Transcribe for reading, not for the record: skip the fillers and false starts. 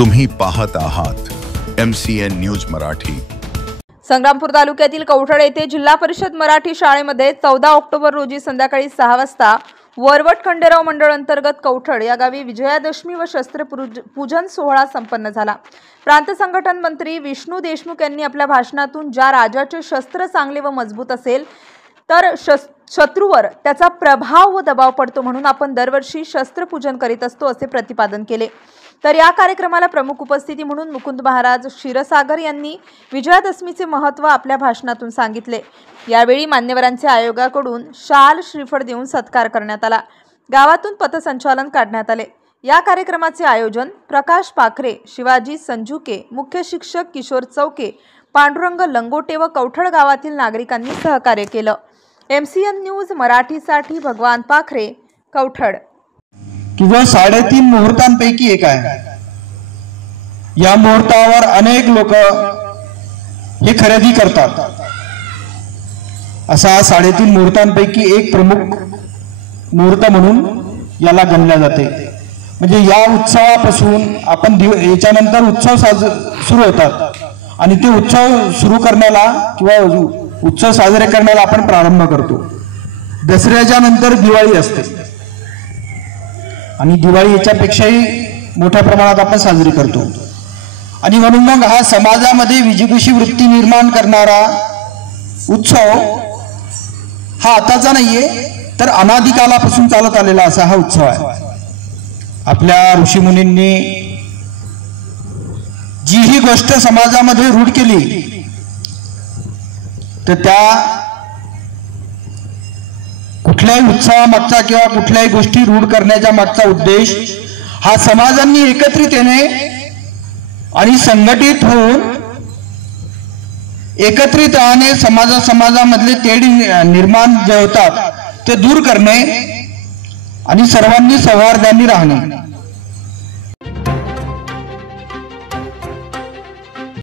तुम्ही पाहत आहात MCN न्यूज मराठी। संग्रामपूर तालुक्यातील कवठड येथे जिल्हा परिषद मराठी शाळेमध्ये 14 ऑक्टोबर रोजी संध्याकाळी 6 वाजता वरवट खंडेराव मंडळ अंतर्गत कवठड या गावी विजयादशमी व शस्त्रपूजन सोहळा संपन्न झाला। प्रांत संघटन मंत्री विष्णू देशमुख यांनी आपल्या भाषणातून ज्या राजाचे शस्त्र चांगले व मजबूत असेल तर शत्रूवर त्याचा प्रभाव व दबाव पडतो, म्हणून आपण दरवर्षी शस्त्रपूजन करीत असतो असे प्रतिपादन केले। तर या कार्यक्रमाला प्रमुख उपस्थिती म्हणून मुकुंद महाराज क्षीरसागर यांनी विजयादशमीचे महत्त्व आपल्या भाषणातून सांगितले। यावेळी मान्यवरांचे आयोगाकडून शाल श्रीफळ देऊन सत्कार करण्यात आला। गावातून पथसंचलन काढण्यात आले। या कार्यक्रमाचे आयोजन प्रकाश पाखरे, शिवाजी संजुके, मुख्य शिक्षक किशोर चौके, पांडुरंग लंगोटे व कवठड गावातील नागरिकांनी सहकार्य केलं। MCN न्यूज मराठीसाठी भगवान पाखरे, कवठड। की जो 3.5 मुहूर्तांपैकी एक आहे। या मुहूर्तावर अनेक लोक हे खरेदी करतात। असा 3.5 मुहूर्तांपैकी एक प्रमुख मुहूर्त म्हणून याला गणले जाते। म्हणजे या उत्सवापासून आपण याच्यानंतर उत्सव सुरू होतात आणि ते उत्सव सुरू करण्याला किंवा उत्सव साजरे करण्याला आपण प्रारंभ करतो। दसऱ्याच्या नंतर दिवाळी असते आणि दिवाळी याच्यापेक्षाही मोठ्या प्रमाणात आपण साजरी करतो। आणि म्हणून मग हा समाजामध्ये विजिगीषू वृत्ती निर्माण करणारा उत्सव हा आताचा नाहीये, तर अनादी कालापासून चालत आलेला असा हा उत्सव आहे। आपल्या ऋषीमुनींनी जी ही गोष्ट समाजामध्ये रूढ केली तर त्या कुठल्याही उत्सवामागचा किंवा कुठल्याही गोष्टी रूढ करण्याच्या मागचा उद्देश हा समाजांनी एकत्रित येणे आणि संघटित होऊन एकत्रित राहणे, समाजामधले तेढ निर्माण जे होतात ते दूर करणे आणि सर्वांनी सौहार्दाने राहणे।